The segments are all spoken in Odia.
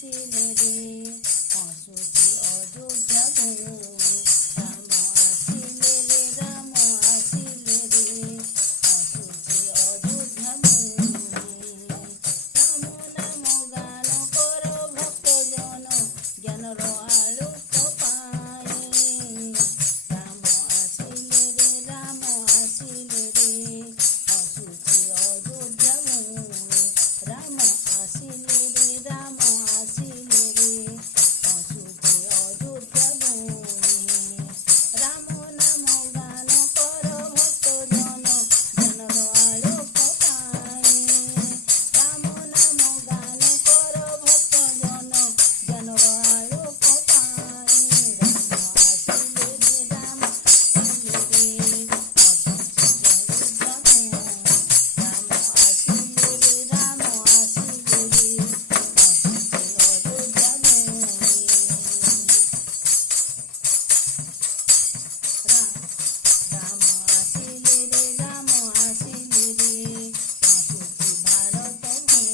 ଆସିଲେ ରେ ହସୁଛି ଅଯୋଧ୍ୟା ଭୂମି। ରାମ ଆସିଲେ ରେ ରାମ ଆସିଲେ ରେ ହସୁଛି ଅଯୋଧ୍ୟା ଭୂମି। ରାମ ନାମ ଗାନ କର ଭକ୍ତ ଜନ ଜ୍ଞାନର ଆଲୋକ ପାଏ। ରାମ ଆସିଲେ ରେ ରାମ ଆସିଲେ ରେ ହସୁଛି ଅଯୋଧ୍ୟା ଭୂମି। ରାମ ଆସିଲେ ରେ ରାମ ଆସିଲେ ରେ ହସୁଛି ଅଯୋଧ୍ୟା ଭୂମି। ରାମ ନାମ ଗାନ କର ଭକ୍ତ ଜନ ଜ୍ଞାନର ଆଲୋକ ପାଏ। ରାମ ନାମ ଗାନ କର ଭକ୍ତ ଜନ ଜ୍ଞାନର ଆଲୋକ ପାଏ। ରାମ ଆସିଲେ ରେ ରାମ ଆସିଲେ ରେ ହସୁଛି ଅଯୋଧ୍ୟା ଭୂମି। ରାମ ଆସିଲେ ରେ ରାମ ଆସିଲେ ରେ ହସୁଛି ଅଯୋଧ୍ୟା ଭୂମି। ରାମ ଆସିଲେ ରେ ରାମ ଆସିଲେ ରେ ହସୁଛି ଭାରତ ଭୂମି।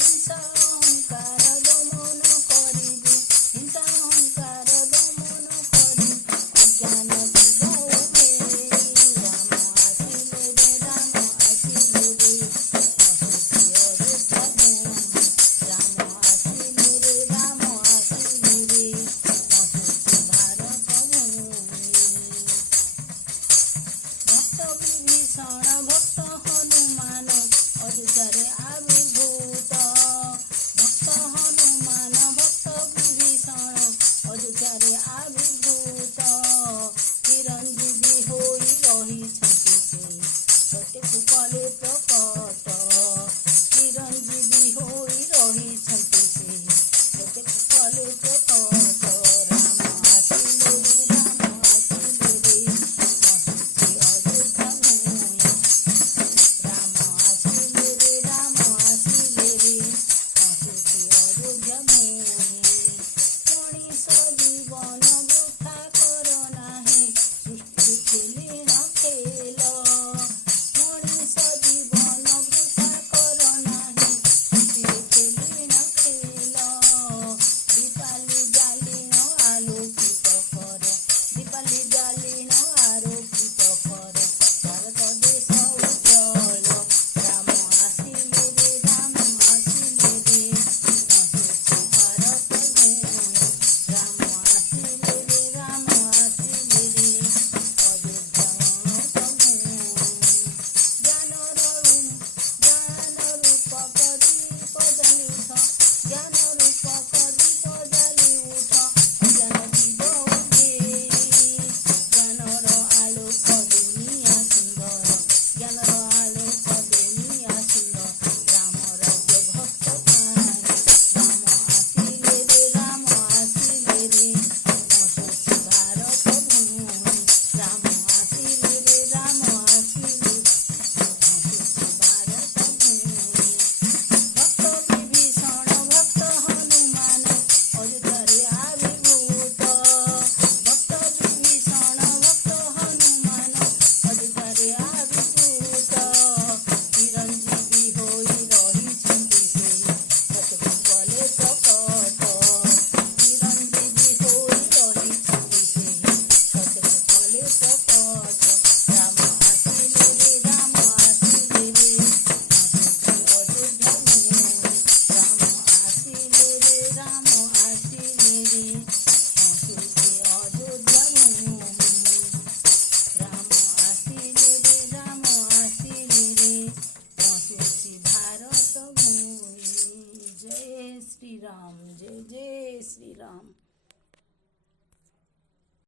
ହିଂସା ଅହଙ୍କାର ଦମନ କରିବେ ହିଂସା ଅହଙ୍କାର ଦମନ କରିବେ ଅଜ୍ଞାନ ଯିବ ଉଭେ। ରାମ ଆସିଲେ ରେ ରାମ ଆସିଲେ ରେ ହସୁଛି ଅଯୋଧ୍ୟା ଭୂମି। ରାମ ଆସିଲେ ରେ ରାମ ଆସିଲେ ରେ ହସୁଛି ଭାରତ ଭୂମି। ଭକ୍ତ ବିଭୀଷଣ ଭକ୍ତ ହନୁମାନ ଅଯୋଧ୍ୟାରେ ଆବିର୍ଭୂତ। ଭକ୍ତ ହନୁମାନ ଭକ୍ତ ବିଭୀଷଣ ଅଯୋଧ୍ୟାରେ ଆବିର୍ଭୂତ। ଚିରଞ୍ଜୀବୀ ହୋଇ ରହିଛନ୍ତି ସେ ସତ୍ୟକୁ କଲେ ପ୍ରକଟ। ଚିରଞ୍ଜୀବୀ ହୋଇ ରହିଛନ୍ତି ସେ ସତ୍ୟକୁ କଲେ ପ୍ରକଟ। ରାମ ଆସିଲେ ରେ ରାମ ଆସିଲେ ରେ ହସୁଛି ଅଯୋଧ୍ୟା ଭୂମି। ରାମ ଆସିଲେ ରେ ରାମ ଆସିଲେ ରେ ହସୁଛି ଅଯୋଧ୍ୟା ଭୂମି। ମଣିଷ ଜୀବନ ବୃଥା କର ନାହିଁ ସୃଷ୍ଟି ଖେଳିଣ ଖେଳ। ମଣିଷ ଜୀବନ ବୃଥା କର ନାହିଁ ସୃଷ୍ଟିରେ ଖେଳିଣ ଖେଳ। ଦୀପାଲି ଜାଲିଣ ଆଲୋକିତ କର ଦୀପାଲି ଜାଲିଣ ଆଲୋକିତ କର ଭାରତ ଦେଶ ଉଜ୍ଜ୍ୱଳ। ରାମ ଆସିଲେ ରେ ରାମ ଆସିଲେ ରେ ହସୁଛି ଭାରତ ଭୂମି। ରାମ ଆସିଲେ ରେ ରାମ ଆସିଲେ ରେ ଅଯୋଧ୍ୟା ଅନନ୍ତ ଭୂମି। ଜ୍ଞାନ ରୂପକ ଦୀପ ଜାଳି ଉଠ ଜ୍ଞାନ ରୂପକ ଦୀପ ଜାଳି ଉଠ ଅଜ୍ଞାନ ଯିବ ଉଭେ। ଜ୍ଞାନର ଆଲୋକ ଦୁନିଆ ସୁନ୍ଦର ଜ୍ଞାନର ଆଲୋକ ଦୁନିଆ ସୁନ୍ଦର। ରାମ ରାଜ୍ୟ ଭକ୍ତ ପାଇଁ। ରାମ ଆସିଲେ ରେ ରାମ ଆସିଲେ ରେ ହସୁଛି ଭାରତ ଭୂମି। ରାମ ଆସିଲେ ରେ ରାମ ଆସିଲେ ହସୁଛି ଭାରତ ଭୂମି। ଭକ୍ତ ବିଭୀଷଣ ଭକ୍ତ ହନୁମାନ ଅଯୋଧ୍ୟାରେ ଆବିର୍ଭୂତ। ଭକ୍ତ ବିଭୀଷଣ ଭକ୍ତ ହନୁମାନ ଅଯୋଧ୍ୟାରେ ଆବିର୍ଭୂତ। ଚିରଞ୍ଜୀବୀ ହୋଇ ରହିଛନ୍ତି ସେ ସତ୍ୟକୁ କଲେ ପ୍ରକଟ। ଚିରଞ୍ଜୀବୀ ହୋଇ ରହିଛନ୍ତି ସେ ସତ୍ୟକୁ କଲେ ପ୍ରକଟ। ରାମ ଆସିଲେ ରେ ରାମ ଆସିଲେ ରେ ହସୁଛି ଅଯୋଧ୍ୟା ଭୂମି। ରାମ ଆସିଲେ ରେ ରାମ ଆସିଲେ ରେ ହସୁଛି ଅଯୋଧ୍ୟା ଭୂମି। ରାମ ଆସିଲେ ରେ ରାମ ଆସିଲେ ରେ ହସୁଛି ଭାରତ ଭୂମି। ଜୟ ଶ୍ରୀ ରାମ ଜୟ ଜୟ ଶ୍ରୀ ରାम।